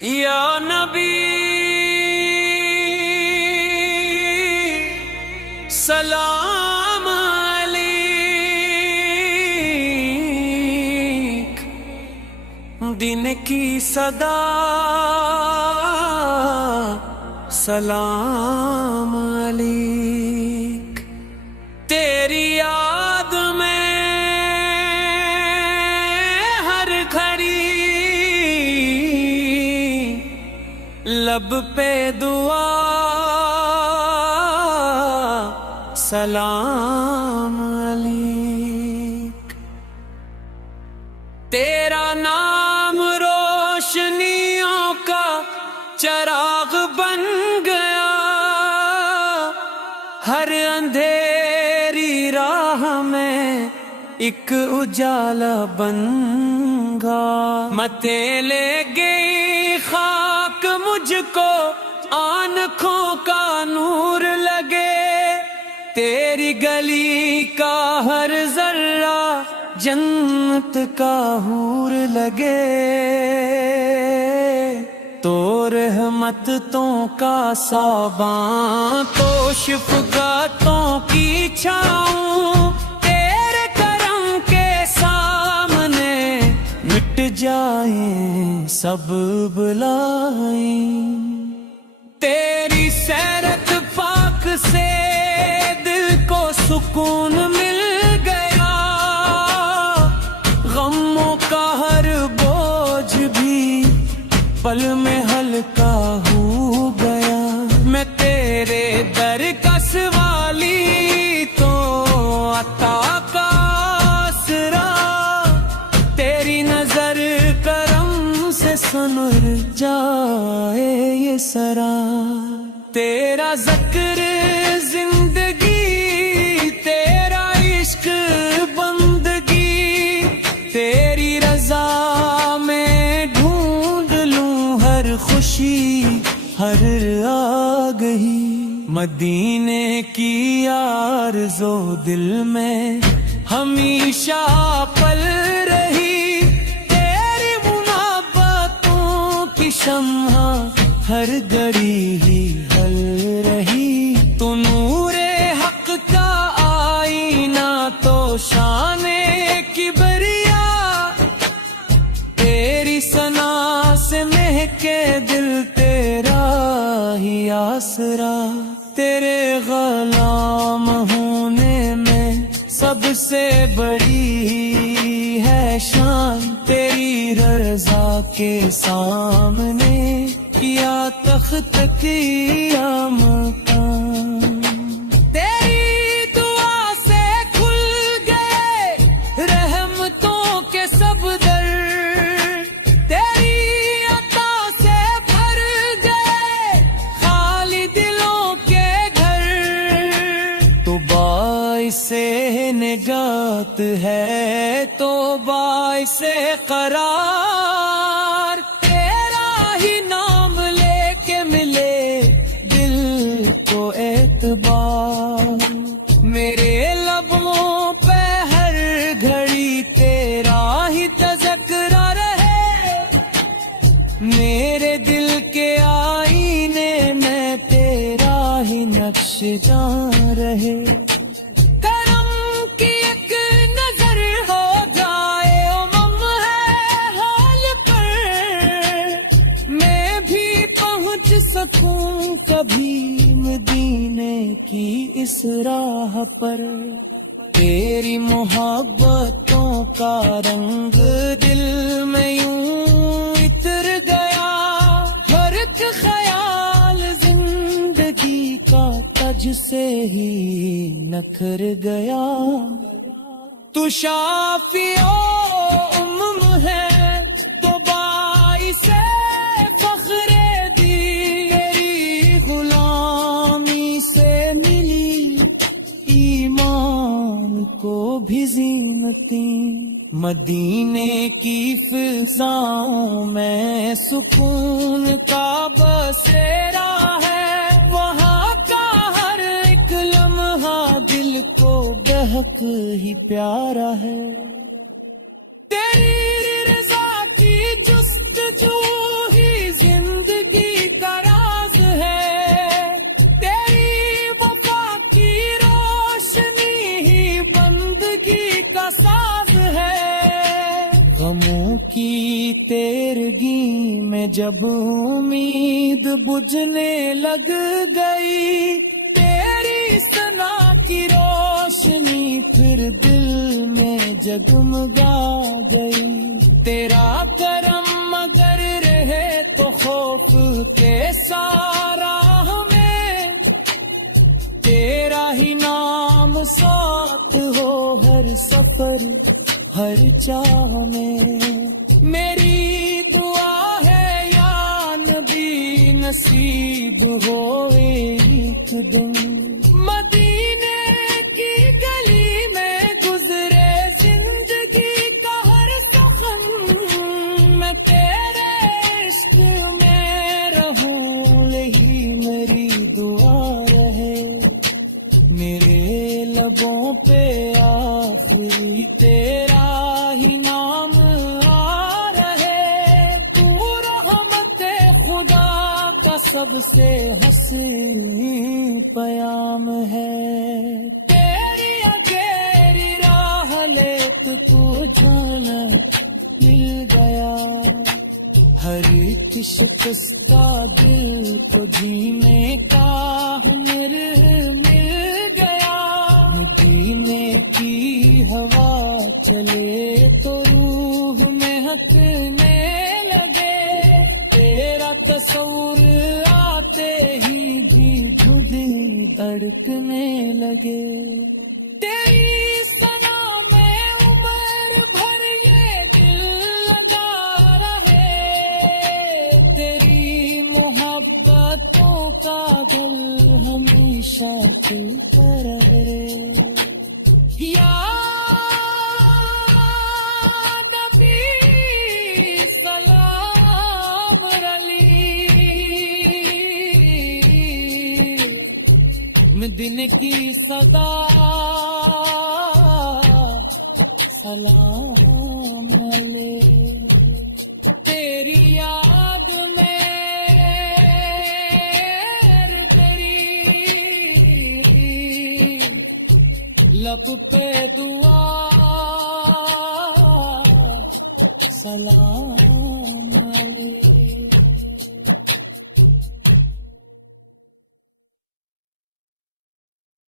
या नबी सलाम अलैक, दिन की सदा सलाम अलैक। तेरी याद में हर घड़ी लब पे दुआ सलाम अलैक। तेरा नाम रोशनियों का चराग बन गया, हर अंधेरी राह में एक उजाला बन गया। मते ले गई खाक मुझको, आँखों का नूर लगे, तेरी गली का हर जर्रा जन्नत का हूर लगे। तो रहमतों का साबां, तो शफ़क़तों की छाऊं, तेरे करम के सामने मिट जाए सब बुलाएं। तेरी सैरत पाक से दिल को सुकून मिल गया, गमों का हर बोझ भी पल में हल्का हो गया। मैं तेरे दर का सवाली तो अता का आसरा, तेरी नजर करम से सुनर जाए ये सरा। तेरा ज़िक्र जिंदगी, तेरा इश्क बंदगी, तेरी रजा में ढूंढ लूं हर खुशी हर आगही। मदीने की आरज़ो दिल में हमेशा पल रही, तेरी मुहब्बतों की शम्हा हर घड़ी ही हल रही। तू नूरे हक का आईना तो शाने किबरिया, तेरी सना से महके दिल तेरा ही आसरा। तेरे ग़ुलाम होने में सबसे बड़ी है शान, तेरी रज़ा के सामने या तख्त किया मकान। तेरी दुआ से खुल गए रहमतों के सब दर, तेरी अता से भर गए खाली दिलों के घर। तो बाइसे निजात है तो बाइसे करार, तेरा ही नाम लेके मिले दिल को एतबार। मेरे लबों पे हर घड़ी तेरा ही तज़किरा रहे, मेरे दिल के आईने में तेरा ही नक्श जान रहे। करम की एक नजर हो जाए उमम है हाल पर, मैं भी पहुंच सकूं कभी मदीने की इस राह पर। तेरी मोहब्बतों का रंग दिल में यूं इतर गया, हर एक ख्याल जिंदगी का तज से ही नखर गया। तू शाफिओ उम्म है तो बाइसे फख्रे दी, तेरी गुलामी से मिली ईमान को भी ज़ीनती। मदीने की फिज़ाओं में सुकून का बसेरा है, वहाँ का हर एक लम्हा दिल को बेहक ही प्यारा है। तेरी रज़ा की जुस्तजू ही जिंदगी का राज है, तेरी वफा की रोशनी ही बंदगी का साज है। गमों की तेरगी में जब उम्मीद बुझने लग गई, तेरी सना की रोशनी फिर दिल में जगमगा गई। तेरा करम मगर रहे तो खौफ के सारा हमें, तेरा ही नाम साथ हो हर सफर हर चाह में। मेरी दुआ है या नबी नसीब हो एक दिन मदीने की गली में गुजरे जिंदगी का हर सफर, मैं तेरे इश्क में रहूं यही मेरी दुआ रहे। मेरे लबों पे आखिरी तेरा ही नाम आ रहे, तू रहमते खुदा का सबसे हसीन पयाम है। तेरी अगेरी राह लेत तू जाना मिल गया, हर एक शिकस्ता दिल को जीने का हुनर मिल गया। मदीने की हवा चले तो रूह में हकने लगे, तेरा तस्वुर आते ही जी झुदी धड़कने लगे। तेरी सना में उम्र भर ये दिल लगा रहे, तेरी मोहब्बतों का दिल हमेशा खिलता रहे। या नबी सलाम अली, मदीने की सदा सलाम अली। तेरी याद में लब पे दुआ सलाम अलैकुम।